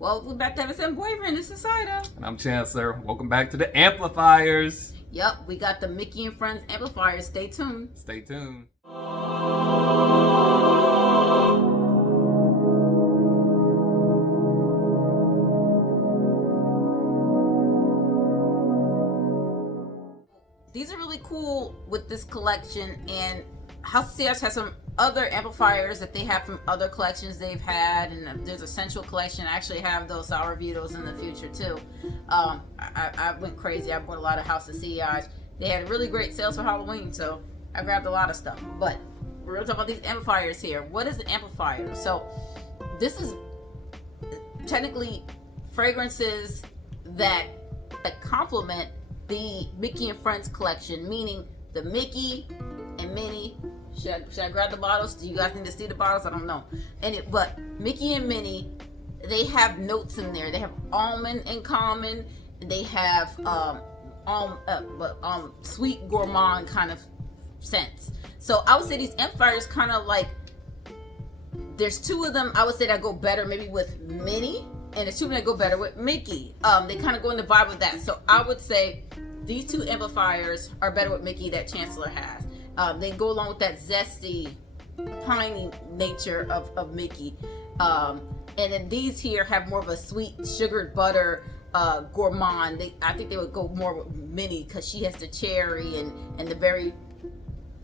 Well, we're back to have some boyfriend. This is Saida. And I'm Chancellor. Welcome back to the Amplifiers. Yep, we got the Mickey and Friends Amplifiers. Stay tuned. Stay tuned. These are really cool with this collection, and House of Sillage has some other amplifiers that they have from other collections they've had, and there's a central collection. I actually have those, so I'll review those in the future too. I went crazy. I bought a lot of House of Sillage. They had really great sales for Halloween, so I grabbed a lot of stuff. But we're gonna talk about these amplifiers here. What is an amplifier? So this is technically fragrances that complement the Mickey and Friends collection, meaning the Mickey and Minnie. Should I grab the bottles? Do you guys need to see the bottles? I don't know. But Mickey and Minnie, they have notes in there. They have almond in common. They have sweet gourmand kind of scents. So I would say these amplifiers kind of like, there's two of them I would say that go better maybe with Minnie, and there's two of them that go better with Mickey. They kind of go in the vibe of that. So I would say these two amplifiers are better with Mickey that Chancellor has. They go along with that zesty, piney nature of Mickey. And then these here have more of a sweet sugared butter gourmand. I think they would go more with Minnie because she has the cherry and the very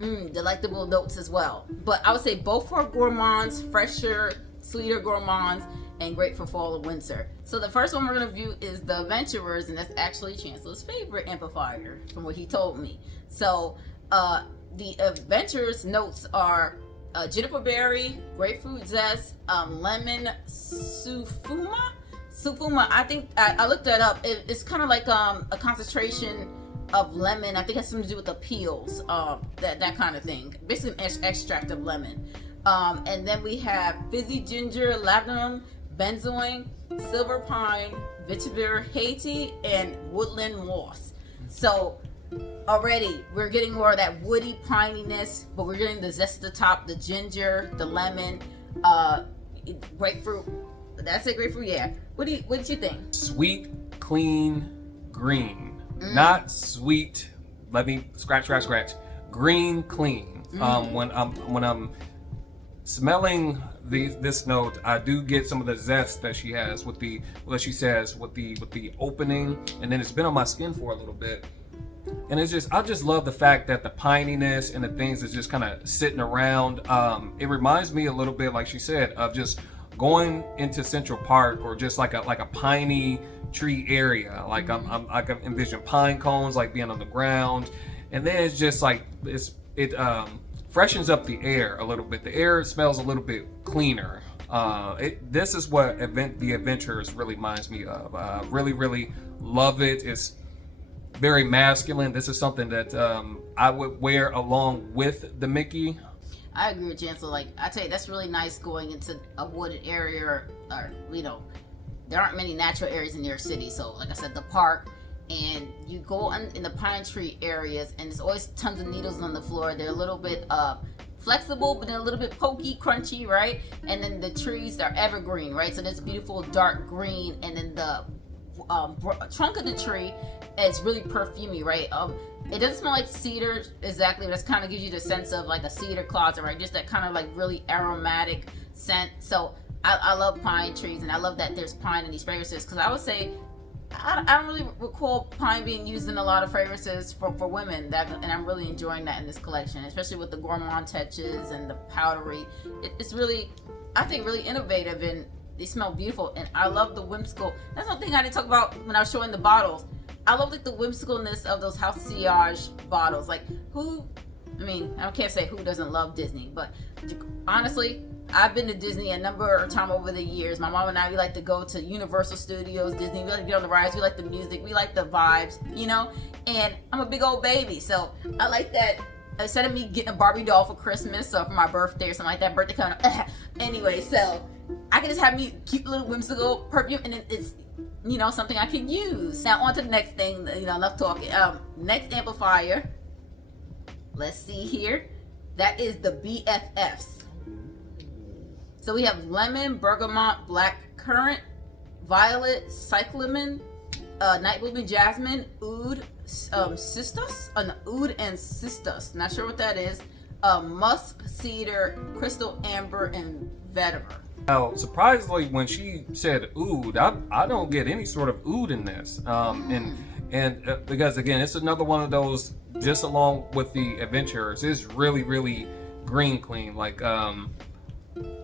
delectable notes as well. But I would say both are gourmands, fresher, sweeter gourmands, and great for fall and winter. So the first one we're going to view is the Adventurers, and that's actually Chancellor's favorite amplifier from what he told me. So the Adventurers notes are juniper berry, grapefruit zest, lemon sufuma. I think I looked that up. It's kind of like a concentration of lemon. I think it has something to do with the peels, that kind of thing. Basically an extract of lemon. And then we have fizzy ginger, labdanum, benzoin, silver pine, vetiver, Haiti, and woodland moss. So already we're getting more of that woody pininess, but we're getting the zest at the top, the ginger, the lemon, grapefruit. That's it, grapefruit. Yeah. What did you think? Sweet, clean, green. Not sweet. Let me scratch. Green, clean. When I'm smelling this note, I do get some of the zest that she has with the, what she says, with the opening, and then it's been on my skin for a little bit. And I just love the fact that the pininess and the things is just kind of sitting around. It reminds me a little bit, like she said, of just going into Central Park, or just like a piney tree area. Like I can envision pine cones like being on the ground, and then it's just like it freshens up the air a little bit. The air smells a little bit cleaner. This is what the Adventurers really reminds me of. Really love it. It's very masculine. This is something that I would wear along with the Mickey. I agree with Chancellor. Like, I tell you, that's really nice going into a wooded area, or there aren't many natural areas in New York City. So, like I said, the park, and you go in the pine tree areas, and there's always tons of needles on the floor. They're a little bit flexible, but then a little bit pokey, crunchy, right? And then the trees are evergreen, right? So there's beautiful dark green, and then the trunk of the tree is really perfumey, right? It doesn't smell like cedar exactly, but it kind of gives you the sense of like a cedar closet, right? Just that kind of like really aromatic scent. So I love pine trees, and I love that there's pine in these fragrances, because I would say I don't really recall pine being used in a lot of fragrances for women, and I'm really enjoying that in this collection, especially with the gourmand touches and the powdery. It's really, I think, really innovative, and they smell beautiful. And I love the whimsical. That's one thing I didn't talk about when I was showing the bottles. I love like the whimsicalness of those House of Sillage bottles. Like, I can't say who doesn't love Disney, but honestly, I've been to Disney a number of times over the years. My mom and I, we like to go to Universal Studios, Disney. We like to get on the rides. We like the music. We like the vibes, And I'm a big old baby, so I like that. Instead of me getting a Barbie doll for Christmas or for my birthday or something like that, birthday kind of. Anyway, so I can just have me cute little whimsical perfume, and it's something I can use. Now on to the next thing. Enough talking. Next amplifier. Let's see here. That is the BFFs. So we have lemon, bergamot, black currant, violet cyclamen, night blooming jasmine, oud, cistus, oud and cistus. Not sure what that is. Musk, cedar, crystal amber, and vetiver. Now, surprisingly, when she said oud, I don't get any sort of oud in this. And because again, it's another one of those, just along with the adventurers, it's really, really green clean. Like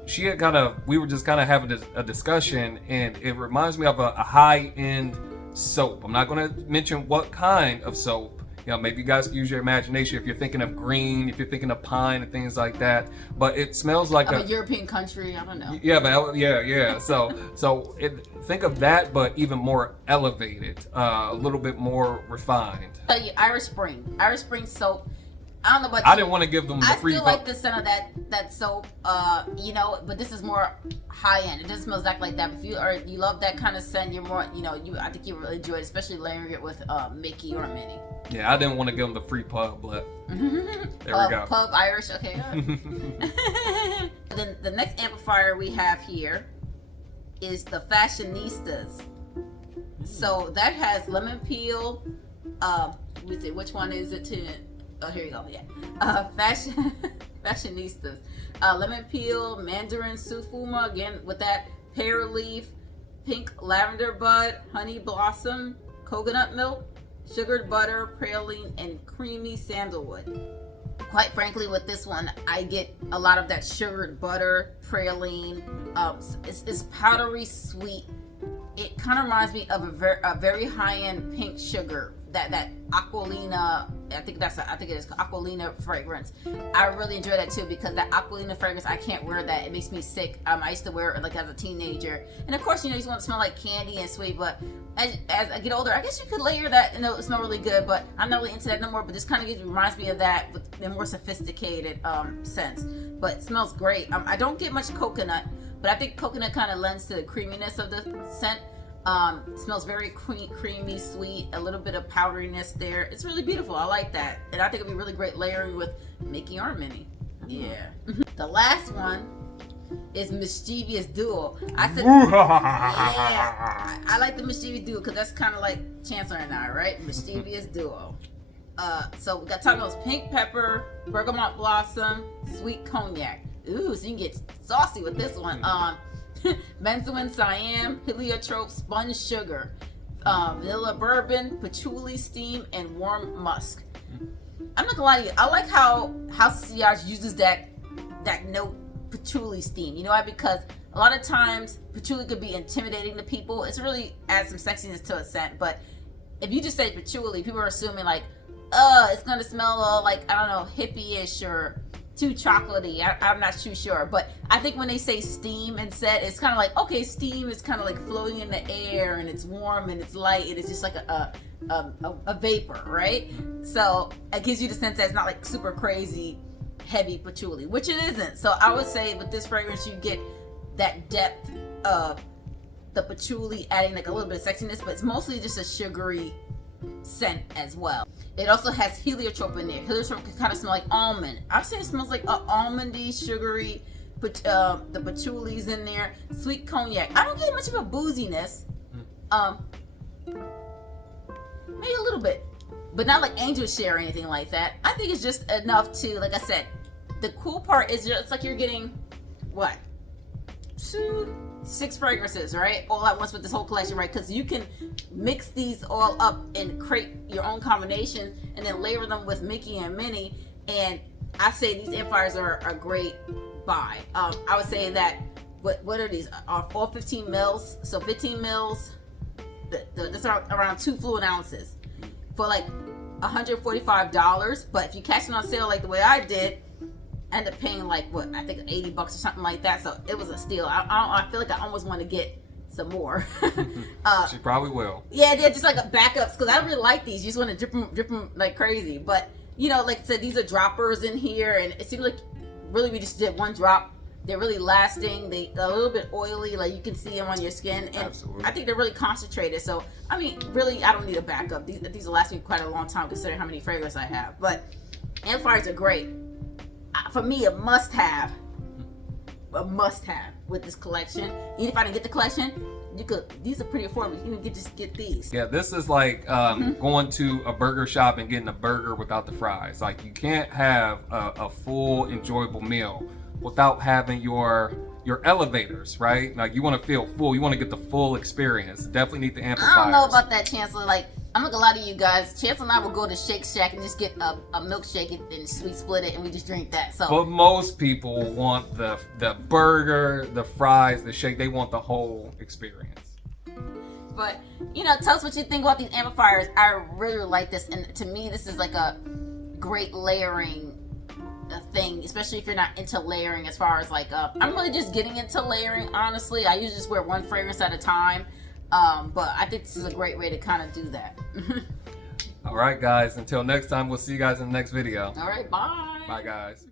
she had we were just kind of having a discussion, and it reminds me of a high-end soap. I'm not going to mention what kind of soap. You know, maybe you guys can use your imagination if you're thinking of green, if you're thinking of pine and things like that. But it smells like a European country. I don't know. Yeah, but yeah. So think of that, but even more elevated, a little bit more refined. Tell you, Irish Spring soap. I don't know about you. I didn't want to give them the free. I still like the scent of that soap, you know, but this is more high end. It doesn't smell exactly like that. But if you love that kind of scent, you're more, you know, I think you really enjoy it, especially layering it with Mickey or Minnie. Yeah, I didn't want to give them the free pub, but there we go. Pub Irish, okay. Then the next amplifier we have here is the Fashionistas. So that has lemon peel. Let me see, which one is it? Oh, here you go. Yeah. Fashionistas. Lemon peel, mandarin sufuma, again with that pear leaf, pink lavender bud, honey blossom, coconut milk, sugared butter, praline, and creamy sandalwood. Quite frankly, with this one, I get a lot of that sugared butter, praline. It's powdery sweet. It kind of reminds me of a very high-end pink sugar. That Aquilina, I think it is Aquilina fragrance. I really enjoy that too, because that Aquilina fragrance, I can't wear that. It makes me sick. I used to wear it like as a teenager, and of course, you know, you want to smell like candy and sweet. But as I get older, I guess you could layer that and it'll smell really good. But I'm not really into that no more. But this kind of reminds me of that with the more sophisticated scents. But it smells great. I don't get much coconut, but I think coconut kind of lends to the creaminess of the scent. Smells very creamy, sweet, a little bit of powderiness there. It's really beautiful. I like that. And I think it'd be really great layering with Mickey or Minnie. Yeah. The last one is Mischievous Duo. I said, yeah, I like the Mischievous Duo because that's kind of like Chancellor and I, right? Mischievous Duo. So we got tacos, pink pepper, bergamot blossom, sweet cognac. Ooh, so you can get saucy with this one. Benzoin Siam, heliotrope, sponge sugar, vanilla bourbon, patchouli steam, and warm musk. I'm not gonna lie to you, I like how House of Sillage uses that note patchouli steam. You know why? Because a lot of times patchouli could be intimidating to people. It's really adds some sexiness to a scent, but if you just say patchouli, people are assuming like, it's gonna smell all like, I don't know, hippie-ish or too chocolatey. I'm not too sure, but I think when they say steam instead, it's kind of like, okay, steam is kind of like floating in the air, and it's warm and it's light, and it's just like a vapor, right? So it gives you the sense that it's not like super crazy heavy patchouli, which it isn't. So I would say with this fragrance, you get that depth of the patchouli, adding like a little bit of sexiness, but it's mostly just a sugary scent as well. It also has heliotrope in there. Heliotrope can kind of smell like almond. I'd say it smells like almondy, sugary, but the patchouli's in there. Sweet cognac. I don't get much of a booziness. Maybe a little bit, but not like angel share or anything like that. I think it's just enough to, like I said, the cool part is it's like you're getting what? 6 fragrances, right? All at once with this whole collection, right? Because you can mix these all up and create your own combinations and then layer them with Mickey and Minnie. And I say these amplifiers are a great buy. I would say that, what are these? All 15 mils. So 15 mils, that's around 2 fluid ounces for like $145. But if you catch it on sale like the way I did, end up paying like what, I think $80 or something like that. So it was a steal. I feel like I almost want to get some more. She probably will. Yeah, they're just like backups, because I don't really like these. You just want to drip them like crazy. But you know, like I said, these are droppers in here, and it seems like really we just did one drop. They're really lasting. They're a little bit oily, like you can see them on your skin. And absolutely, I think they're really concentrated. So I mean, really, I don't need a backup. These will last me quite a long time, considering how many fragrances I have. But amplifiers are great. For me, a must-have with this collection. Even if I didn't get the collection, these are pretty affordable. You can just get these. Yeah, this is like going to a burger shop and getting a burger without the fries. Like, you can't have a full enjoyable meal without having your elevators, right? Like, you want to feel full. You want to get the full experience. Definitely need the amplifiers. I don't know about that, Chancellor. Like, I'm not gonna lie to you guys. Chancellor and I will go to Shake Shack and just get a milkshake and sweet split it, and we just drink that. So, but most people want the burger, the fries, the shake. They want the whole experience. but tell us what you think about these amplifiers. I really like this, and to me, this is like a great layering thing, especially if you're not into layering. As far as like, I'm really just getting into layering. Honestly, I usually just wear one fragrance at a time. But I think this is a great way to kind of do that. All right, guys. Until next time, we'll see you guys in the next video. All right, bye. Bye, guys.